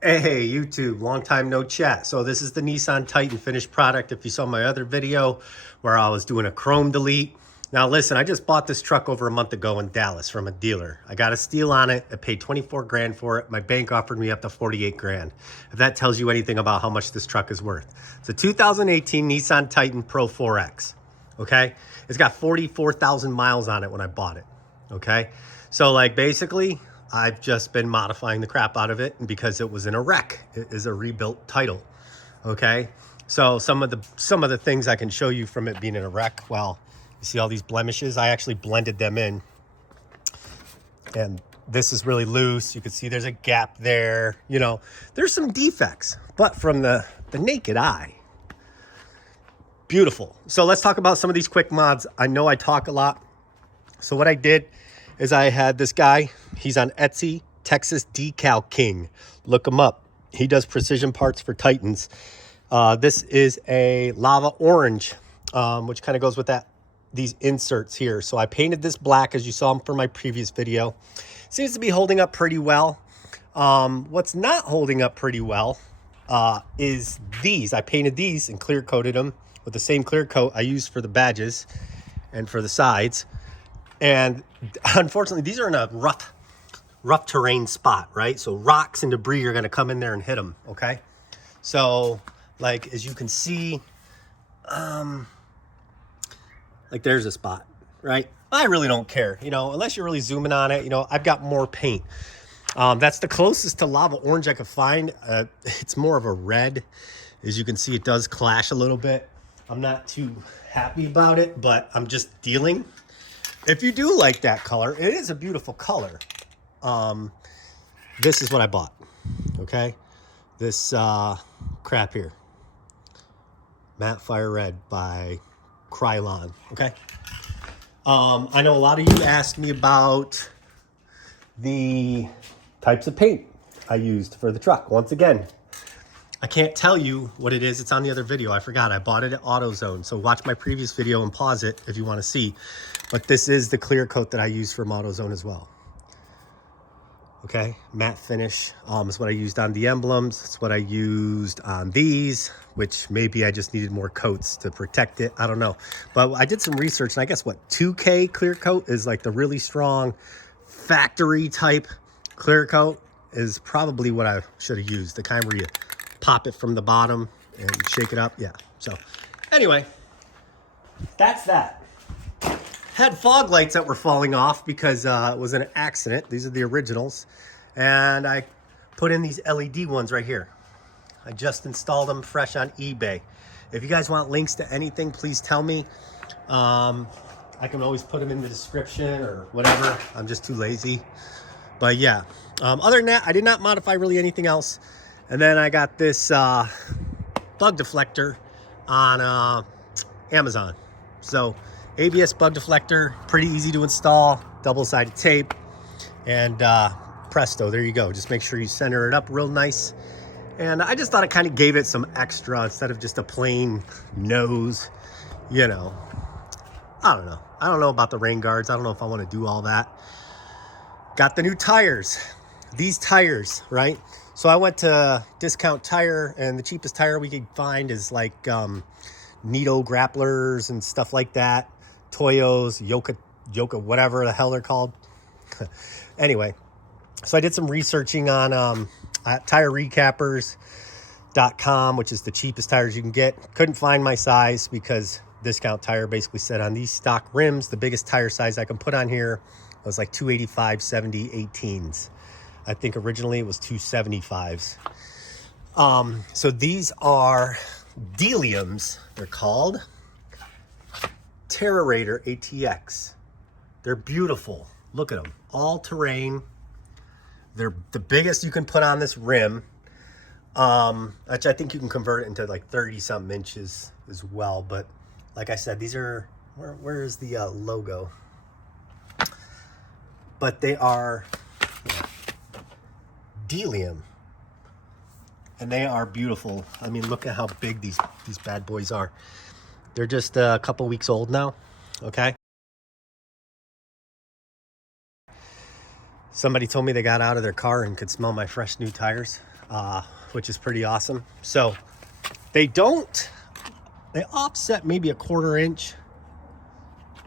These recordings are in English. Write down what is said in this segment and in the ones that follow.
Hey YouTube, long time no chat. So this is the Nissan Titan finished product. If you saw my other video where I was doing a chrome delete. Now listen, I just bought this truck over a month ago in Dallas from a dealer. I got a steal on it. I paid 24 grand for it. My bank offered me up to 48 grand. If that tells you anything about how much this truck is worth. It's a 2018 Nissan Titan Pro 4X. Okay? It's got 44,000 miles on it when I bought it. Okay? So like basically, I've just been modifying the crap out of it because it was in a wreck. It is a rebuilt title. Okay, so some of the things I can show you from it being in a wreck. Well, you see all these blemishes. I actually blended them in, and this is really loose. You can see there's a gap there. You know, there's some defects, but from the naked eye, beautiful. So let's talk about some of these quick mods. I know I talk a lot. So what I did is I had this guy, he's on Etsy, Texas Decal King. Look him up. He does precision parts for Titans. This is a lava orange, which kind of goes with these inserts here. So I painted this black as you saw him from my previous video. Seems to be holding up pretty well. What's not holding up pretty well is these. I painted these and clear coated them with the same clear coat I used for the badges and for the sides. And unfortunately, these are in a rough terrain spot, right? So rocks and debris are going to come in there and hit them, okay? So, like, as you can see, like there's a spot, right? I really don't care, you know, unless you're really zooming on it. You know, I've got more paint. That's the closest to lava orange I could find. It's more of a red. As you can see, it does clash a little bit. I'm not too happy about it, but I'm just dealing. If you do like that color, it is a beautiful color. This is what I bought, okay? This crap here. Matte Fire Red by Krylon, okay? I know a lot of you asked me about the types of paint I used for the truck. Once again, I can't tell you what it is. It's on the other video. I forgot. I bought it at AutoZone. So watch my previous video and pause it if you want to see. But this is the clear coat that I use from AutoZone as well. Okay, matte finish is what I used on the emblems. It's what I used on these, which maybe I just needed more coats to protect it. I don't know. But I did some research, and I guess what 2K clear coat is like the really strong factory type clear coat is probably what I should have used. The kind where you pop it from the bottom and shake it up. Yeah. So anyway, that's that. Had fog lights that were falling off because it was an accident. These are the originals. And I put in these LED ones right here. I just installed them fresh on eBay. If you guys want links to anything, please tell me. I can always put them in the description or whatever. I'm just too lazy. But yeah, other than that, I did not modify really anything else. And then I got this bug deflector on Amazon. So ABS bug deflector, pretty easy to install, double-sided tape, and presto, there you go. Just make sure you center it up real nice. And I just thought it kind of gave it some extra instead of just a plain nose, you know. I don't know. I don't know about the rain guards. I don't know if I want to do all that. Got the new tires. These tires, right? So I went to Discount Tire, and the cheapest tire we could find is like Nito grapplers and stuff like that. Toyos, Yoka, whatever the hell they're called. Anyway, so I did some researching on tirerecappers.com, which is the cheapest tires you can get. Couldn't find my size because Discount Tire basically said on these stock rims, the biggest tire size I can put on here was like 285, 70, 18s. I think originally it was 275s. So these are Deliums, they're called. Terrarator ATX. They're beautiful. Look at them. All terrain. They're the biggest you can put on this rim. Which I think you can convert it into like 30 something inches as well. But like I said, these are, where is the logo? But they are Delium. And they are beautiful. I mean, look at how big these bad boys are. They're just a couple weeks old now, okay? Somebody told me they got out of their car and could smell my fresh new tires. which is pretty awesome. So they offset maybe a 1/4 inch,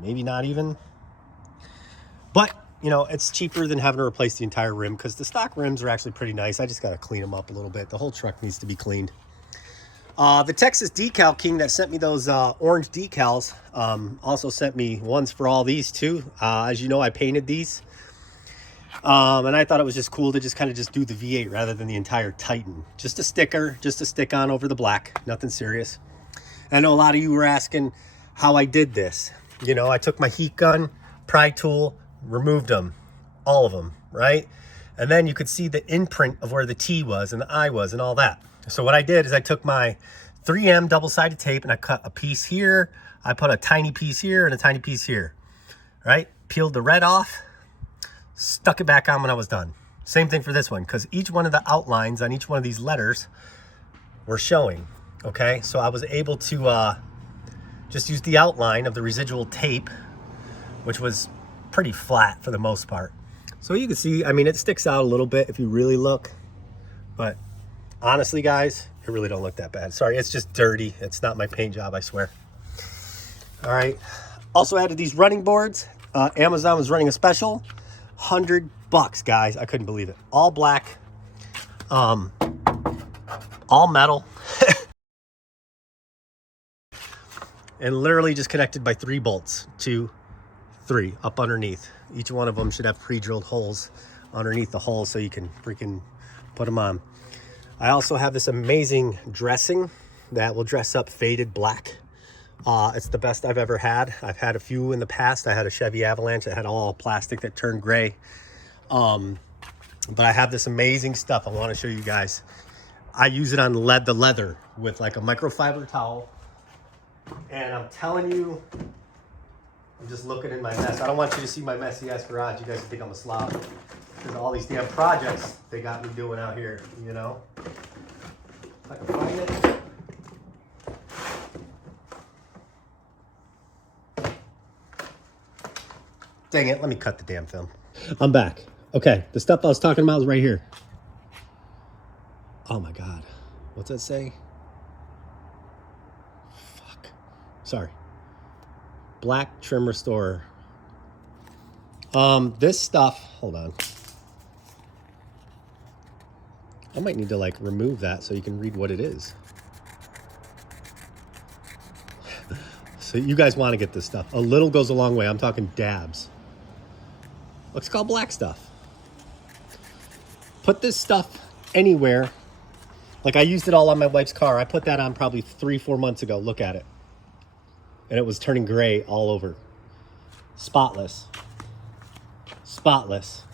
maybe not even. But, you know, it's cheaper than having to replace the entire rim because the stock rims are actually pretty nice. I just got to clean them up a little bit. The whole truck needs to be cleaned. The Texas Decal King that sent me those orange decals also sent me ones for all these too. As you know, I painted these. And I thought it was just cool to just kind of just do the V8 rather than the entire Titan. Just a sticker, just to stick on over the black. Nothing serious. I know a lot of you were asking how I did this. You know, I took my heat gun, pry tool, removed them, all of them, right? And then you could see the imprint of where the T was and the I was and all that. So what I did is I took my 3M double-sided tape and I cut a piece here. I put a tiny piece here and a tiny piece here, right? Peeled the red off, stuck it back on when I was done. Same thing for this one, because each one of the outlines on each one of these letters were showing, okay? So I was able to just use the outline of the residual tape, which was pretty flat for the most part. So you can see, I mean, it sticks out a little bit if you really look, but honestly, guys, it really don't look that bad. Sorry, it's just dirty. It's not my paint job, I swear. All right. Also added these running boards. Amazon was running a special. $100, guys. I couldn't believe it. All black. All metal. And literally just connected by 3 bolts. 2, 3 up underneath. Each one of them should have pre-drilled holes underneath the hole so you can freaking put them on. I also have this amazing dressing that will dress up faded black. It's the best I've ever had. I've had a few in the past. I had a Chevy Avalanche that had all plastic that turned gray. But I have this amazing stuff I want to show you guys. I use it on the leather with like a microfiber towel. And I'm telling you, I'm just looking in my mess. I don't want you to see my messy ass garage. You guys think I'm a slob. Because all these damn projects they got me doing out here, you know? If I can find it. Dang it, let me cut the damn film. I'm back. Okay, the stuff I was talking about is right here. Oh my God. What's that say? Fuck. Sorry. Black trim restorer. This stuff, hold on. I might need to like remove that so you can read what it is. So you guys want to get this stuff. A little goes a long way. I'm talking dabs. Let's call black stuff. Put this stuff anywhere. Like I used it all on my wife's car. I put that on probably 3-4 months ago. Look at it. And it was turning gray all over. Spotless. Spotless.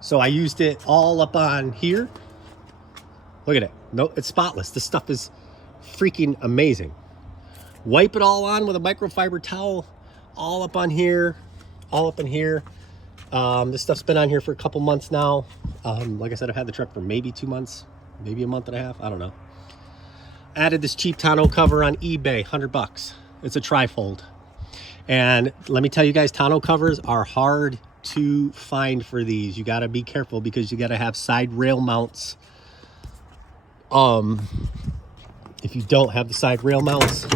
So I used it all up on here. Look at it. No, it's spotless. This stuff is freaking amazing. Wipe it all on with a microfiber towel. All up on here. All up in here. This stuff's been on here for a couple months now. Like I said, I've had the truck for maybe 2 months. Maybe a month and a half. I don't know. Added this cheap tonneau cover on eBay. $100. It's a trifold. And let me tell you guys, tonneau covers are hard to find for these. You got to be careful because you got to have side rail mounts. If you don't have the side rail mounts,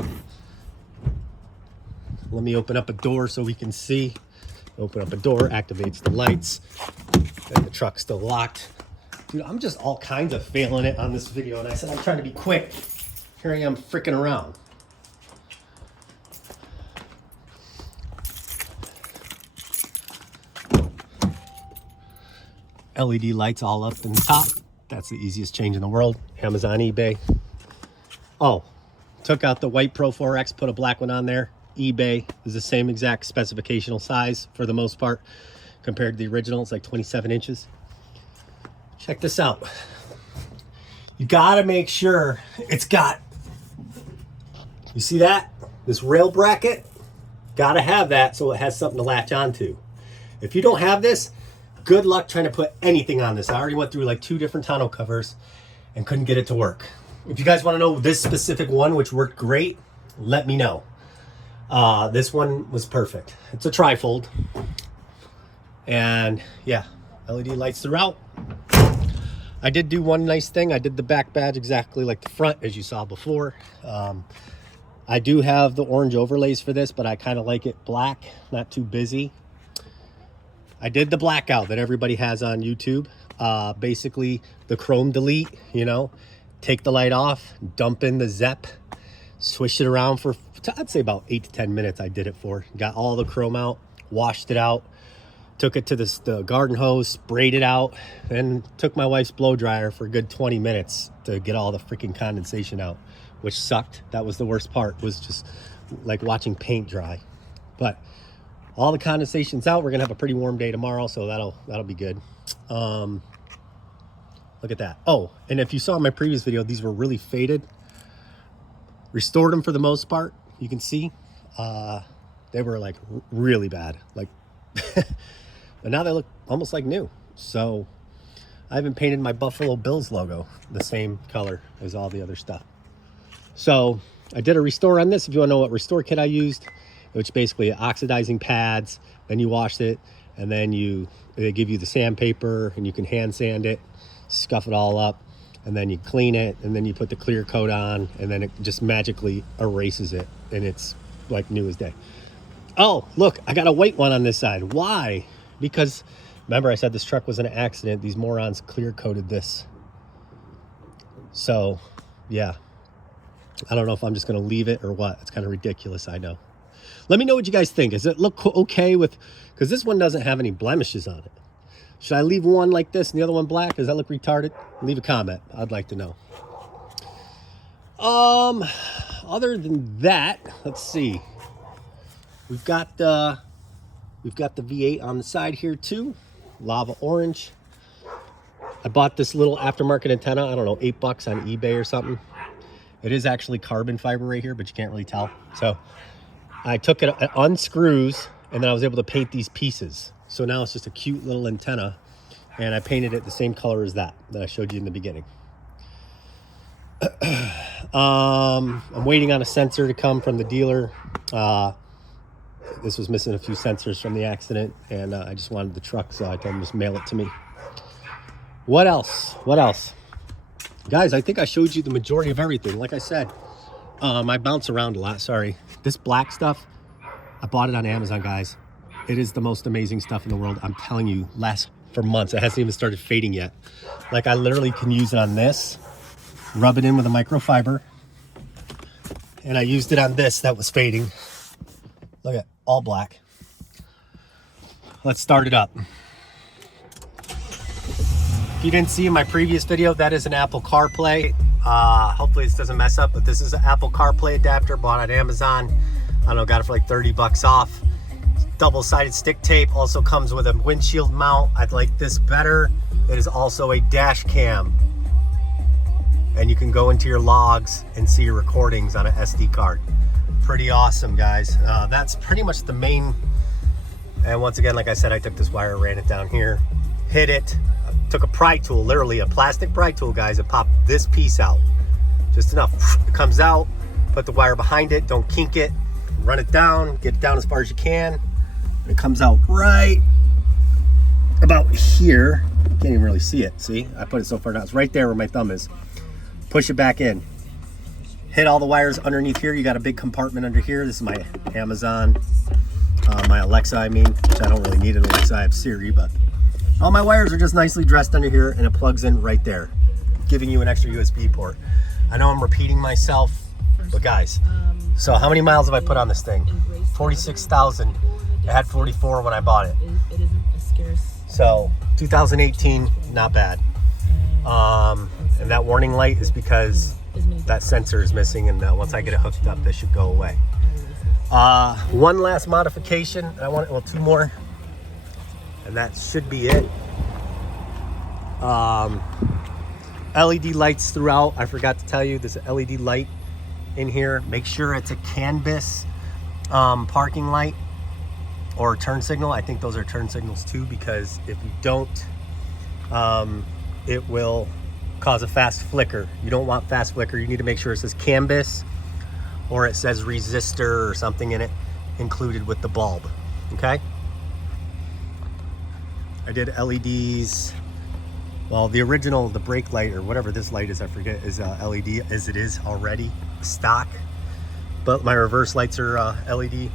let me open up a door so we can see. Open up a door, activates the lights, and the truck's still locked. Dude, I'm just all kinds of failing it on this video, and I said I'm trying to be quick. Here I am freaking around. LED lights all up in the top. That's the easiest change in the world. Amazon, eBay. Oh, took out the white Pro 4X, put a black one on there. eBay is the same exact specificational size for the most part compared to the original. It's like 27 inches. Check this out. You gotta make sure it's got, you see that? This rail bracket, gotta have that so it has something to latch onto. If you don't have this, good luck trying to put anything on this. I already went through like 2 different tonneau covers and couldn't get it to work. If you guys want to know this specific one, which worked great, let me know. This one was perfect. It's a trifold. And yeah, LED lights throughout. I did do one nice thing. I did the back badge exactly like the front, as you saw before. I do have the orange overlays for this, but I kind of like it black, not too busy. I did the blackout that everybody has on YouTube. Basically the chrome delete, you know, take the light off, dump in the ZEP, swish it around for, I'd say about 8 to 10 minutes I did it for. Got all the chrome out, washed it out, took it to the garden hose, sprayed it out, and took my wife's blow dryer for a good 20 minutes to get all the freaking condensation out, which sucked. That was the worst part, was just like watching paint dry. But all the condensation's out. We're gonna have a pretty warm day tomorrow, so that'll be good. Look at that. Oh, and if you saw in my previous video, these were really faded. Restored them for the most part. You can see they were like really bad, like but now they look almost like new. So I haven't painted my Buffalo Bills logo the same color as all the other stuff. So I did a restore on this. If you want to know what restore kit I used, which basically oxidizing pads, then you wash it, and then they give you the sandpaper, and you can hand sand it, scuff it all up, and then you clean it, and then you put the clear coat on, and then it just magically erases it, and it's like new as day. Oh, look, I got a white one on this side. Why? Because remember I said this truck was an accident. These morons clear coated this. So yeah, I don't know if I'm just gonna leave it or what. It's kind of ridiculous, I know. Let me know what you guys think. Does it look okay with, because this one doesn't have any blemishes on it. Should I leave one like this and the other one black? Does that look retarded? Leave a comment. I'd like to know. Other than that, let's see. We've got the V8 on the side here too. Lava orange. I bought this little aftermarket antenna, I don't know, $8 on eBay or something. It is actually carbon fiber right here, but you can't really tell. So I took it, unscrews, and then I was able to paint these pieces. So now it's just a cute little antenna, and I painted it the same color as that I showed you in the beginning. I'm waiting on a sensor to come from the dealer. This was missing a few sensors from the accident, and I just wanted the truck, so I told him to just mail it to me. What else? Guys, I think I showed you the majority of everything. Like I said, I bounce around a lot, sorry. This black stuff, I bought it on Amazon, guys. It is the most amazing stuff in the world. I'm telling you, lasts for months. It hasn't even started fading yet. Like, I literally can use it on this, rub it in with a microfiber, and I used it on this that was fading. Look at all black. Let's start it up. If you didn't see in my previous video, that is an Apple CarPlay. Hopefully this doesn't mess up, but this is an Apple CarPlay adapter, bought on Amazon. I don't know, got it for like 30 bucks off. Double-sided stick tape, also comes with a windshield mount. I'd like this better. It is also a dash cam. And you can go into your logs and see your recordings on an SD card. Pretty awesome, guys. That's pretty much the main. And once again, like I said, I took this wire, ran it down here, hit it, took a pry tool, literally a plastic pry tool, guys, and popped this piece out. Just enough. It comes out, put the wire behind it, don't kink it, run it down, get it down as far as you can. It comes out right about here. You can't even really see it. See, I put it so far down. It's right there where my thumb is. Push it back in. Hit all the wires underneath here. You got a big compartment under here. This is my Amazon, my Alexa, I mean, which I don't really need an Alexa. I have Siri, but all my wires are just nicely dressed under here, and it plugs in right there, giving you an extra USB port. I know I'm repeating myself, but guys, so how many miles have I put on this thing? 46,000. It had 44 when I bought it. So 2018, not bad. And that warning light is because that sensor is missing, and once I get it hooked up, this should go away. One last modification. I want, well, two more, and that should be it. LED lights throughout. I forgot to tell you, there's an LED light in here. Make sure it's a canvas parking light or turn signal. I think those are turn signals too, because if you don't, it will cause a fast flicker. You don't want fast flicker. You need to make sure it says canvas or it says resistor or something in it included with the bulb. Okay, I did LEDs Well, the original, the brake light or whatever this light is, I forget, is LED as it is already stock. But my reverse lights are LED.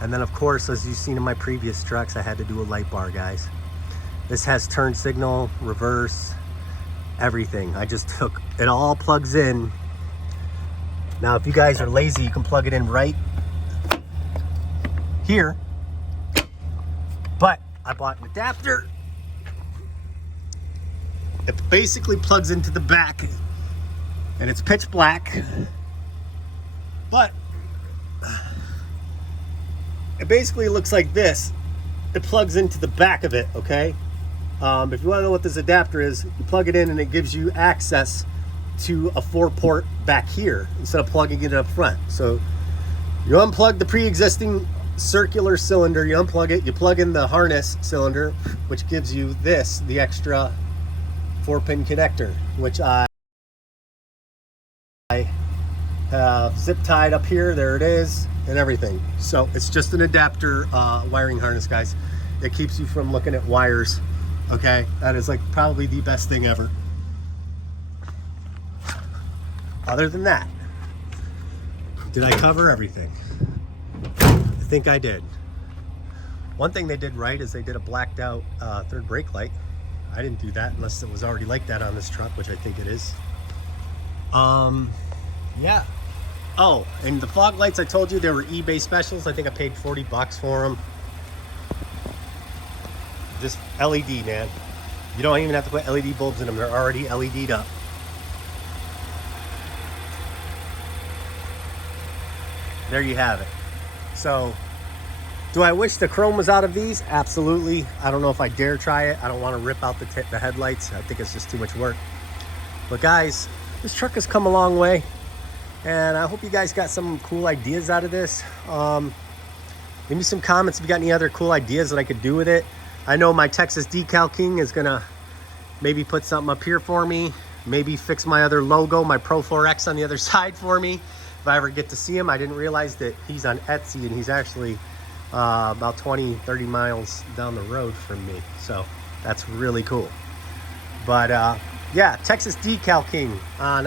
And then of course, as you've seen in my previous trucks, I had to do a light bar, guys. This has turn signal, reverse, everything. I just took, it all plugs in. Now, if you guys are lazy, you can plug it in right here. But I bought an adapter. It basically plugs into the back and it's pitch black. But it basically looks like this. It plugs into the back of it, okay? If you want to know what this adapter is, you plug it in and it gives you access to a 4-port back here instead of plugging it up front. So you unplug the pre-existing circular cylinder, you unplug it, you plug in the harness cylinder, which gives you this, the extra 4-pin connector, which I have zip tied up here. There it is, and everything. So it's just an adapter wiring harness, guys. It keeps you from looking at wires. Okay, that is like probably the best thing ever. Other than that, did I cover everything? I think I did. One thing they did right is they did a blacked out third brake light. I didn't do that unless it was already like that on this truck, which I think it is. Yeah. Oh, and the fog lights, I told you they were eBay specials. I think I paid $40 for them. Just LED, man. You don't even have to put LED bulbs in them. They're already LED'd up. There you have it. So, do I wish the chrome was out of these? Absolutely. I don't know if I dare try it. I don't want to rip out the headlights. I think it's just too much work. But guys, this truck has come a long way. And I hope you guys got some cool ideas out of this. Leave me some comments if you got any other cool ideas that I could do with it. I know my Texas Decal King is gonna maybe put something up here for me. Maybe fix my other logo, my Pro 4X on the other side for me. If I ever get to see him. I didn't realize that he's on Etsy and he's actually about 20-30 miles down the road from me. So that's really cool. But yeah, Texas Decal King on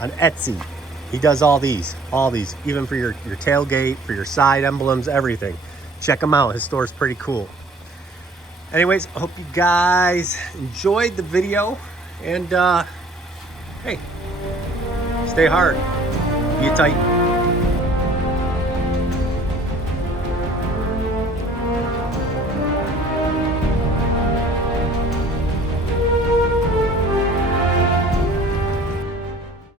Etsy. He does all these, even for your tailgate, for your side emblems, everything. Check him out. His store is pretty cool. Anyways, I hope you guys enjoyed the video. And hey, stay hard. Be a Titan.